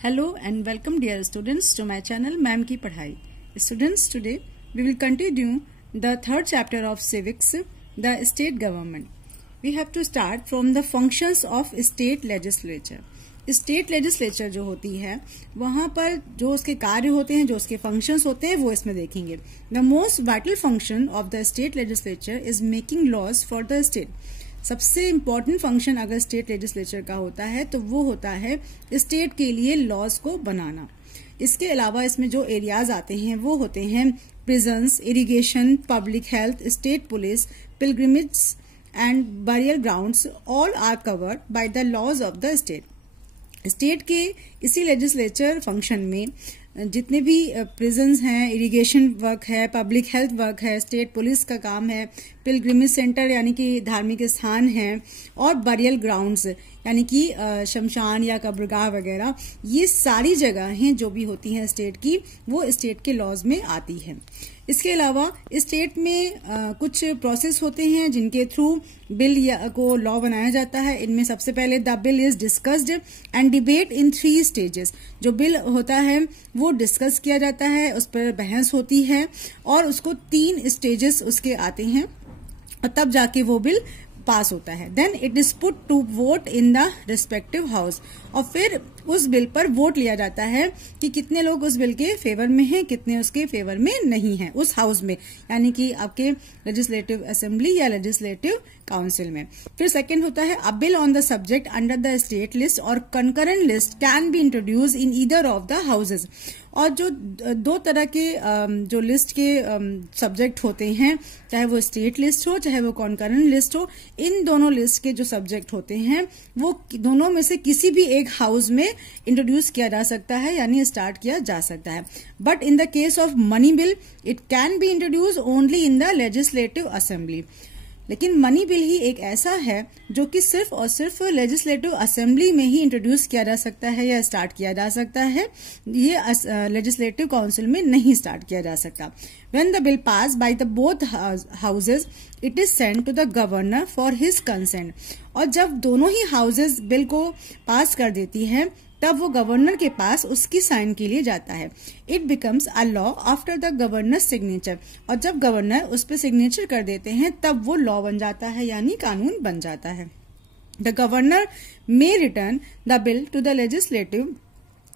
Hello and welcome dear students to my channel ma'am की पढ़ाई. Students, today we will continue the third chapter of civics, the state government. We have to start from the functions of state legislature. State legislature जो होती है वहां पर जो उसके कार्य होते हैं, जो उसके फंक्शंस होते हैं, वो इसमें देखेंगे. The most vital function of the state legislature is making laws for the state. सबसे इम्पोर्टेंट फंक्शन अगर स्टेट लेजिस्लेचर का होता है तो वो होता है स्टेट के लिए लॉज को बनाना. इसके अलावा इसमें जो एरियाज आते हैं वो होते हैं prisons, irrigation, public health, state police, pilgrimage and burial grounds. All are covered by the laws of the state. State के इसी लेजिस्लेचर फंक्शन में जितने भी प्रिजन्स हैं, इरिगेशन वर्क है, पब्लिक हेल्थ वर्क है, स्टेट पुलिस का काम है, पिलग्रिमेज सेंटर यानी कि धार्मिक स्थान हैं, और बरियल ग्राउंड्स यानी कि शमशान या कब्रगाह वगैरह, ये सारी जगहें जो भी होती हैं स्टेट की वो स्टेट के लॉज में आती है. इसके अलावा स्टेट में कुछ प्रोसेस होते हैं जिनके थ्रू बिल को लॉ बनाया जाता है. इनमें सबसे पहले the bill is discussed and debate in 3 stages. जो बिल होता है वो डिस्कस किया जाता है, उस पर बहस होती है और उसको 3 स्टेजेस उसके आते हैं और तब जाके वो बिल पास होता है. Then it is put to vote in the respective house. और फिर उस बिल पर वोट लिया जाता है कि कितने लोग उस बिल के फेवर में हैं, कितने उसके फेवर में नहीं हैं उस हाउस में, यानी कि आपके लेजिस्लेटिव असेंबली या लेजिस्लेटिव काउंसिल में. फिर सेकंड होता है a bill on the subject under the state list और concurrent list can be introduce in either of the houses. और जो 2 तरह के जो लिस्ट के सब्जेक्ट होते हैं, चाहे वो स्टेट लिस्ट हो चाहे वो कॉन्करेंट लिस्ट हो, इन दोनों लिस्ट के जो सब्जेक्ट होते हैं वो दोनों में से किसी भी एक हाउस में इंट्रोड्यूस किया जा सकता है यानी स्टार्ट किया जा सकता है. But in the case of money bill it can be introduce only in the legislative assembly. लेकिन मनी बिल ही एक ऐसा है जो कि सिर्फ और सिर्फ लेजिस्लेटिव असेंबली में ही इंट्रोड्यूस किया जा सकता है या स्टार्ट किया जा सकता है. ये लेजिस्लेटिव काउंसिल में नहीं स्टार्ट किया जा सकता. When the bill passed by the both houses, it is sent to the governor for his consent. और जब दोनों ही हाउसेज बिल को पास कर देती है तब वो गवर्नर के पास उसकी साइन के लिए जाता है. It becomes a law after the governor signature. और जब गवर्नर उस पर सिग्नेचर कर देते हैं तब वो लॉ बन जाता है यानी कानून बन जाता है. The governor may return the bill to the legislative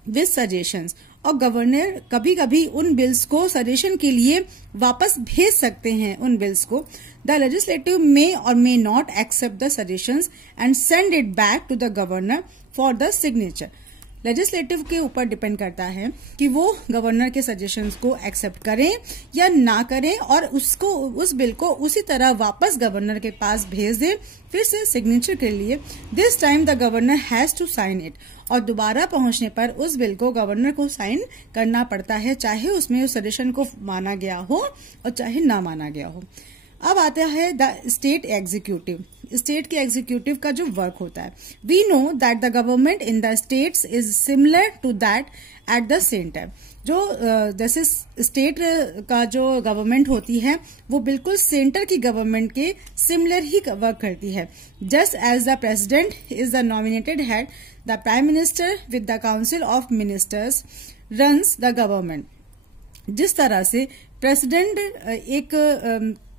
with suggestions. और गवर्नर कभी कभी उन बिल्स को सजेशन के लिए वापस भेज सकते हैं उन बिल्स को. द लेजिस्लेटिव मे और may not accept the suggestions and send it back to the governor for the signature. Legislative के ऊपर डिपेंड करता है कि वो गवर्नर के सजेशंस को एक्सेप्ट करें या ना करें और उसको उस बिल को उसी तरह वापस गवर्नर के पास भेज दें फिर से सिग्नेचर के लिए. This time the governor has to sign it. और दोबारा पहुंचने पर उस बिल को गवर्नर को साइन करना पड़ता है, चाहे उसमें उस सजेशन को माना गया हो और चाहे ना माना गया हो. अब आता है द स्टेट एग्जीक्यूटिव. स्टेट के एग्जीक्यूटिव का जो वर्क होता है. We know that the government in the states is similar to that at the centre. जो जैसे स्टेट का जो गवर्नमेंट होती है वो बिल्कुल सेंटर की गवर्नमेंट के सिमिलर ही वर्क करती है. Just as the president is the nominated head, the prime minister with the council of ministers runs the government. जिस तरह से प्रेसिडेंट एक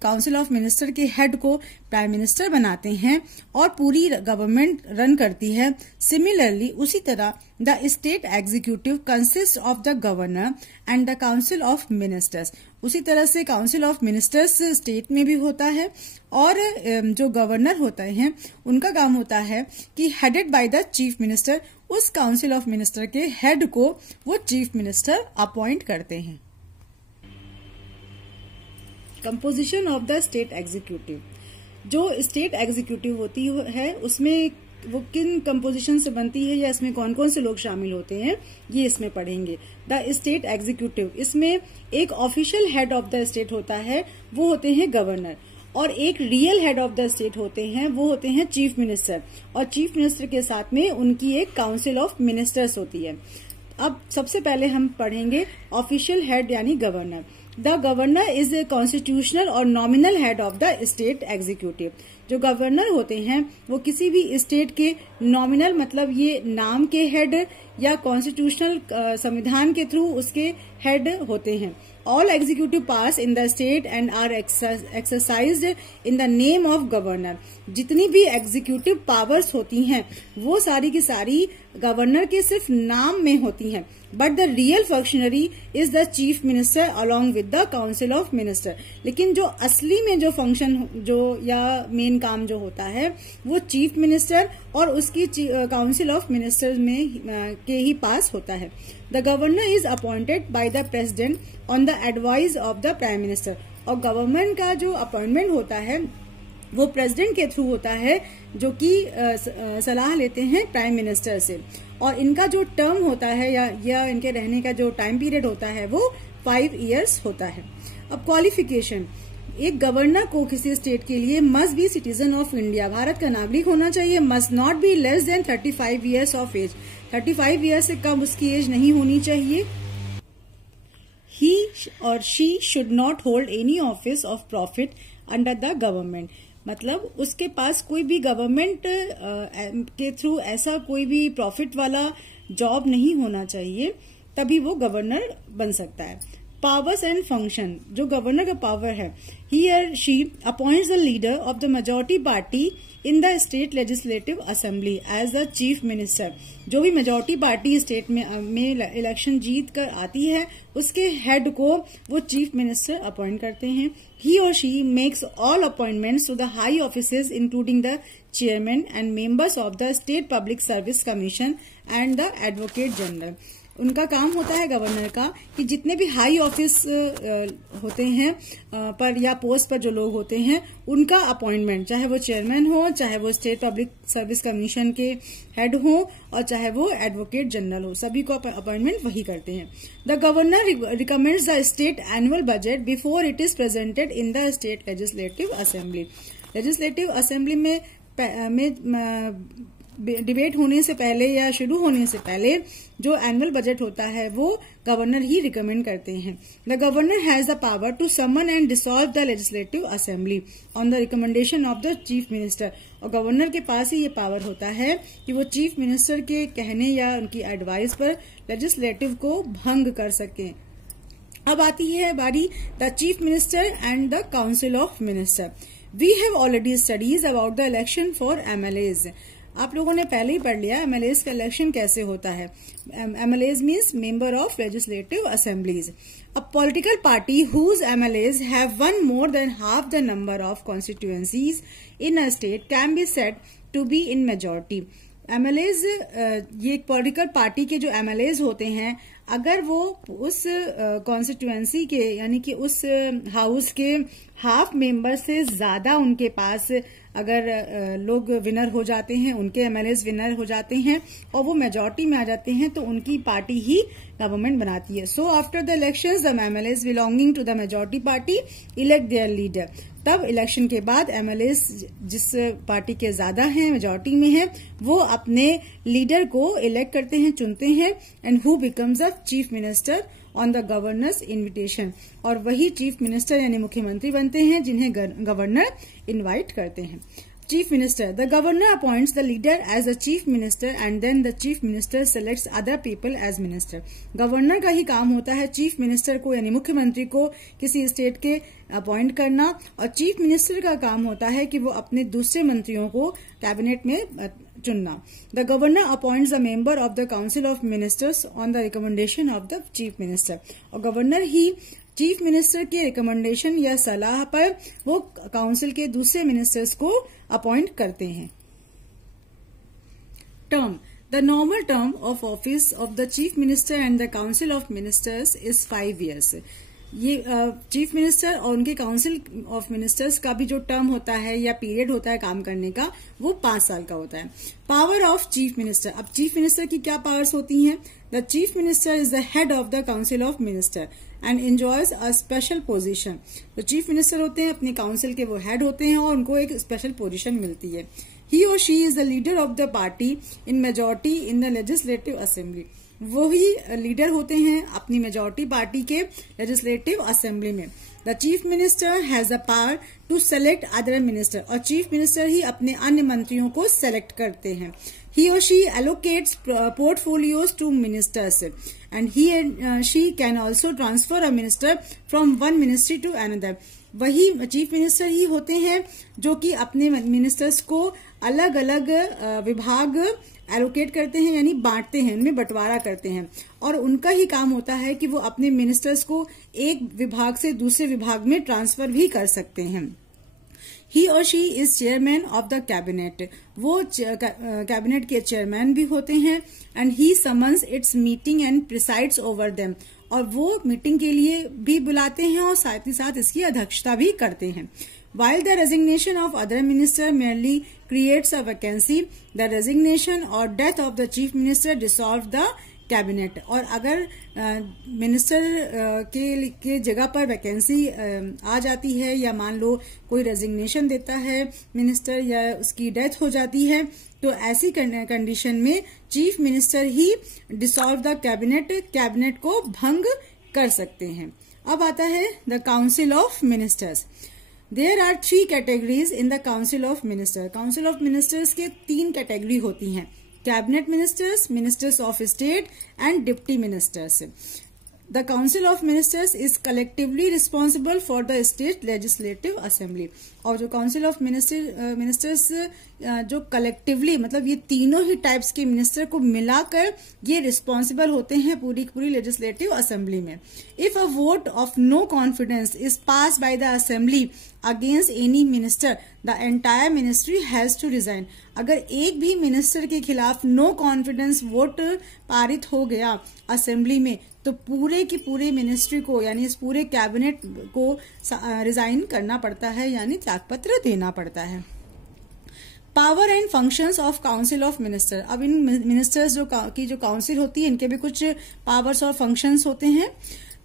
काउंसिल ऑफ मिनिस्टर के हेड को प्राइम मिनिस्टर बनाते हैं और पूरी गवर्नमेंट रन करती है, सिमिलरली उसी तरह the state executive consist of the governor and the council of ministers. उसी तरह से काउंसिल ऑफ मिनिस्टर्स स्टेट में भी होता है और जो गवर्नर होते हैं उनका काम होता है कि headed by the chief minister, उस काउंसिल ऑफ मिनिस्टर के हेड को वो चीफ मिनिस्टर अपॉइंट करते हैं. Composition of the state executive. जो स्टेट एग्जीक्यूटिव होती है उसमें वो किन कंपोजिशन से बनती है या इसमें कौन कौन से लोग शामिल होते हैं ये इसमें पढ़ेंगे. द स्टेट एग्जीक्यूटिव, इसमें एक official head of the state होता है, वो होते हैं गवर्नर, और एक real head of the state होते हैं, वो होते हैं चीफ मिनिस्टर. और चीफ मिनिस्टर के साथ में उनकी एक काउंसिल ऑफ मिनिस्टर्स होती है. अब सबसे पहले हम पढ़ेंगे ऑफिशियल हेड यानी governor. The governor is a constitutional और nominal head of the state executive. जो गवर्नर होते हैं वो किसी भी स्टेट के नॉमिनल मतलब ये नाम के हेड या कॉन्स्टिट्यूशनल संविधान के थ्रू उसके हेड होते हैं। All executive powers in the state and are exercised in the name of governor। जितनी भी एग्जीक्यूटिव पावर्स होती हैं वो सारी की सारी गवर्नर के सिर्फ नाम में होती हैं, but the real functionary is the chief minister along with the council of minister. लेकिन जो असली में जो फंक्शन जो या मेन काम जो होता है वो चीफ मिनिस्टर और उसकी काउंसिल ऑफ मिनिस्टर्स में के ही पास होता है। The governor is appointed by the president on the advice of the prime minister. और गवर्नमेंट का जो अपॉइंटमेंट होता है वो प्रेसिडेंट के थ्रू होता है, जो कि सलाह लेते हैं प्राइम मिनिस्टर से। और इनका जो टर्म होता है या इनके रहने का जो टाइम पीरियड होता है वो 5 इयर्स होता है। अब क्वालिफिकेशन, एक गवर्नर को किसी स्टेट के लिए must be citizen of India, Bharat का नागरिक होना चाहिए, must not be less than 35 years of age, 35 years से कम उसकी एज नहीं होनी चाहिए। He or she should not hold any office of profit under the government, मतलब उसके पास कोई भी गवर्नमेंट के थ्रू ऐसा कोई भी प्रॉफिट वाला जॉब नहीं होना चाहिए, तभी वो गवर्नर बन सकता है। पावर्स एंड फंक्शन, जो गवर्नर का पावर है, he or she appoints the leader of the majority party in the state legislative assembly as the chief minister. जो भी मेजॉरिटी पार्टी स्टेट में इलेक्शन जीत कर आती है उसके हेड को वो चीफ मिनिस्टर अपॉइंट करते हैं। He or she makes all appointments to the high offices including the chairman and members of the state public service commission and the advocate general. उनका काम होता है गवर्नर का कि जितने भी हाई ऑफिस होते हैं पर या पोस्ट पर जो लोग होते हैं उनका अपॉइंटमेंट, चाहे वो चेयरमैन हो, चाहे वो स्टेट पब्लिक सर्विस कमीशन के हेड हो और चाहे वो एडवोकेट जनरल हो, सभी को अपॉइंटमेंट वही करते हैं। The governor recommends the state annual budget before it is presented in the state legislative assembly. Legislative assembly में डिबेट होने से पहले या शुरू होने से पहले जो एनुअल बजट होता है वो गवर्नर ही रिकमेंड करते हैं। The governor has the power to summon and dissolve the legislative assembly on the recommendation of the chief minister. और गवर्नर के पास ही ये पावर होता है कि वो चीफ मिनिस्टर के कहने या उनकी एडवाइस पर लेजिस्लेटिव को भंग कर सकें। अब आती है बारी the chief minister and the council of minister. We have already studies about the election for MLAs। आप लोगों ने पहले ही पढ़ लिया MLAs का इलेक्शन कैसे होता है। MLAs means member of legislative assemblies. A political party whose MLAs have one more than half the number of constituencies in a state can be said to be in majority. MLAs ये एक political party के जो MLAs होते हैं, अगर वो उस constituency के यानी कि उस हाउस के हाफ मेंबर से ज्यादा उनके पास अगर लोग विनर हो जाते हैं, उनके MLAs विनर हो जाते हैं और वो मेजॉरिटी में आ जाते हैं तो उनकी पार्टी ही गवर्नमेंट बनाती है। So after the elections the MLAs belonging to the majority party elect their leader. तब इलेक्शन के बाद MLAs जिस पार्टी के ज्यादा हैं, मेजॉरिटी में हैं, वो अपने लीडर को इलेक्ट करते हैं, चुनते हैं, and who becomes a chief minister on the governors invitation. और वही चीफ मिनिस्टर यानी मुख्यमंत्री बनते हैं जिन्हें गवर्नर इनवाइट करते हैं। Chief minister, the governor appoints the leader as the chief minister and then the chief minister selects other people as minister. Governor का ही काम होता है चीफ मिनिस्टर को यानी मुख्यमंत्री को किसी स्टेट के अपॉइंट करना, और चीफ मिनिस्टर का काम होता है कि वो अपने दूसरे मंत्रियों को कैबिनेट में चुनना। The governor appoints the member of the council of ministers on the recommendation of the chief minister. और गवर्नर ही चीफ मिनिस्टर के रिकमेंडेशन या सलाह पर वो काउंसिल के दूसरे मिनिस्टर्स को अपॉइंट करते हैं। Term, the normal term of office of the chief minister and the council of ministers is 5 years। ये चीफ मिनिस्टर और उनके काउंसिल ऑफ मिनिस्टर्स का भी जो टर्म होता है या पीरियड होता है काम करने का वो 5 साल का होता है। पावर ऑफ चीफ मिनिस्टर, अब चीफ मिनिस्टर की क्या पावर्स होती हैं? The chief minister is the head of the council of minister and enjoys a special position. तो चीफ मिनिस्टर होते हैं, अपने काउंसिल के वो हेड होते हैं और उनको एक स्पेशल पोजीशन मिलती है। He or she is the leader of the party in majority in the legislative assembly. वो ही लीडर होते हैं अपनी मेजोरिटी पार्टी के लेजिस्लेटिव असेंबली में। The chief minister has the power to select other minister, और चीफ मिनिस्टर ही अपने अन्य मंत्रियों को सेलेक्ट करते हैं। He or she allocates portfolios to ministers, and he and she can also transfer a minister from one ministry to another. वही chief minister ही होते हैं जो कि अपने मिनिस्टर्स को अलग अलग विभाग एलोकेट करते हैं, यानी बांटते हैं, उनमें बंटवारा करते हैं, और उनका ही काम होता है कि वो अपने मिनिस्टर्स को एक विभाग से दूसरे विभाग में ट्रांसफर भी कर सकते हैं। He or she is chairman of the cabinet, वो कैबिनेट के चेयरमैन भी होते हैं। And he summons it's meeting and presides over them, और वो मीटिंग के लिए भी बुलाते हैं और साथ ही साथ इसकी अध्यक्षता भी करते हैं। While the resignation of other minister merely creates a vacancy, the resignation or death of the chief minister dissolves the cabinet. और अगर मिनिस्टर के जगह पर वैकेंसी आ जाती है, या मान लो कोई रेजिग्नेशन देता है मिनिस्टर, या उसकी डेथ हो जाती है, तो ऐसी कंडीशन में चीफ मिनिस्टर ही डिसॉल्व द कैबिनेट को भंग कर सकते हैं। अब आता है the council of ministers. There are 3 categories in the council of minister. Council of ministers के 3 कैटेगरी होती हैं: cabinet ministers, ministers of state and deputy ministers. The council of ministers is collectively responsible for the state legislative assembly. और जो council of ministers जो collectively, मतलब ये तीनों ही types के मिनिस्टर को मिलाकर ये रिस्पॉन्सिबल होते हैं पूरी लेजिस्लेटिव असेंबली में। If a vote of no confidence is pass by the assembly against any minister, the entire ministry has to resign. अगर एक भी मिनिस्टर के खिलाफ नो कॉन्फिडेंस वोट पारित हो गया असेंबली में, तो पूरे की पूरे मिनिस्ट्री को, यानी इस पूरे कैबिनेट को रिजाइन करना पड़ता है, यानी त्यागपत्र देना पड़ता है। Power and functions of council of minister. अब इन मिनिस्टर्स की जो काउंसिल होती है, इनके भी कुछ पावर्स और फंक्शंस होते हैं।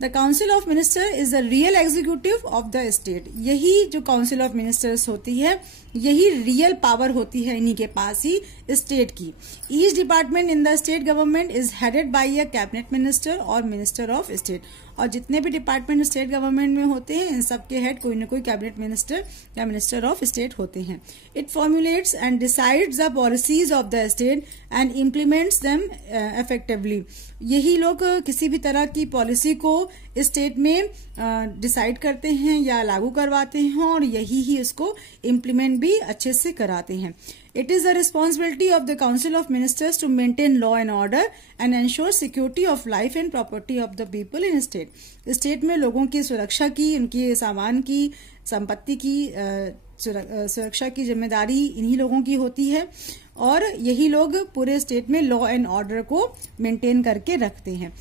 The council of minister is the real executive of the state. यही जो काउंसिल ऑफ मिनिस्टर्स होती है, यही रियल पावर होती है इन्हीं के पास ही स्टेट की। Each department in the state government is headed by a cabinet minister और मिनिस्टर ऑफ स्टेट। और जितने भी डिपार्टमेंट स्टेट गवर्नमेंट में होते हैं, इन सबके हेड कोई न कोई कैबिनेट मिनिस्टर या मिनिस्टर ऑफ स्टेट होते हैं। It formulates and decides the policies of the state and implements them effectively. यही लोग किसी भी तरह की पॉलिसी को स्टेट में डिसाइड करते हैं या लागू करवाते हैं, और यही ही इसको इम्प्लीमेंट भी अच्छे से कराते हैं। It is the responsibility of the Council of Ministers to maintain law and order and ensure security of life and property of the people in state. State में लोगों की सुरक्षा की, उनके सामान की, संपत्ति की सुरक्षा की जिम्मेदारी इन्हीं लोगों की होती है, और यही लोग पूरे स्टेट में लॉ एंड ऑर्डर को मेंटेन करके रखते हैं।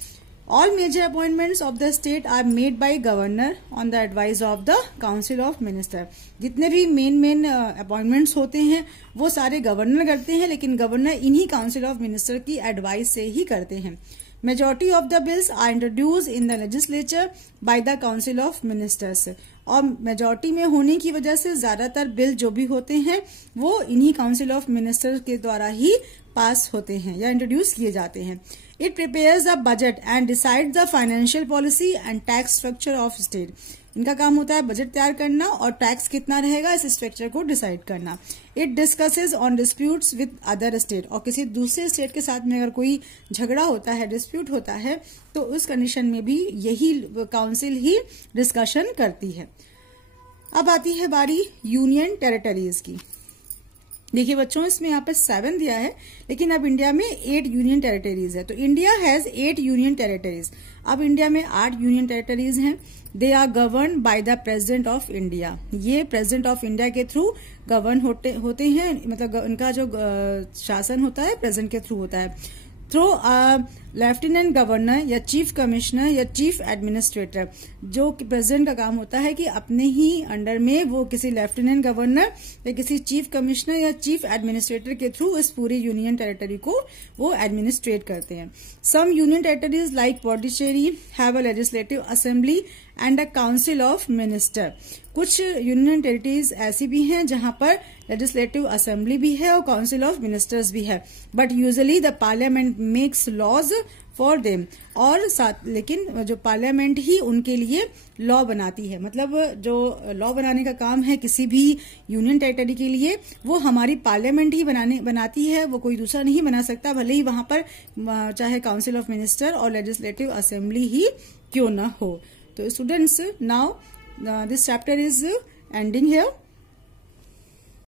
All major appointments of the state are made by governor on the advice of the council of minister. जितने भी मेन अपॉइंटमेंट्स होते हैं वो सारे गवर्नर करते हैं, लेकिन गवर्नर इन्हीं काउंसिल ऑफ मिनिस्टर की एडवाइस से ही करते हैं। Majority of the bills are introduced in the legislature by the council of ministers. और मेजोरिटी में होने की वजह से ज्यादातर बिल जो भी होते हैं वो इन्हीं काउंसिल ऑफ मिनिस्टर के द्वारा ही पास होते हैं या इंट्रोड्यूस किए जाते हैं। It prepares the budget and decide the financial policy and tax structure of state. इनका काम होता है बजट तैयार करना और टैक्स कितना रहेगा इस स्ट्रक्चर को डिसाइड करना। It discusses on disputes with other state. और किसी दूसरे स्टेट के साथ में अगर कोई झगड़ा होता है, डिस्प्यूट होता है, तो उस कंडीशन में भी यही काउंसिल ही डिस्कशन करती है। अब आती है बारी यूनियन टेरिटरीज की। देखिए बच्चों, इसमें यहाँ पर 7 दिया है, लेकिन अब इंडिया में 8 यूनियन टेरिटरीज है। तो इंडिया हैज 8 यूनियन टेरिटरीज। अब इंडिया में 8 यूनियन टेरिटरीज हैं। They are govern by the president of India. ये प्रेसिडेंट ऑफ इंडिया के थ्रू गवर्न होते हैं, मतलब उनका जो शासन होता है प्रेसिडेंट के थ्रू होता है। थ्रू लेफ्टिनेंट गवर्नर या चीफ कमिश्नर या चीफ एडमिनिस्ट्रेटर। जो प्रेसिडेंट का काम होता है कि अपने ही अंडर में वो किसी लेफ्टिनेंट गवर्नर या किसी चीफ कमिश्नर या चीफ एडमिनिस्ट्रेटर के थ्रू इस पूरी यूनियन टेरिटरी को वो एडमिनिस्ट्रेट करते हैं। Some union territories like Pondicherry have a legislative assembly and a council of minister. कुछ यूनियन टेरिटरीज ऐसी भी हैं जहां पर लेजिस्लेटिव असेंबली भी है और काउंसिल ऑफ मिनिस्टर्स भी है, but usually the parliament makes laws for them. और साथ लेकिन जो पार्लियामेंट ही उनके लिए लॉ बनाती है, मतलब जो लॉ बनाने का काम है किसी भी यूनियन टेरिटरी के लिए वो हमारी पार्लियामेंट ही बनाती है, वो कोई दूसरा नहीं बना सकता, भले ही वहां पर चाहे काउंसिल ऑफ मिनिस्टर और लेजिस्लेटिव असेंबली ही क्यों न हो। तो students, now this chapter is ending here.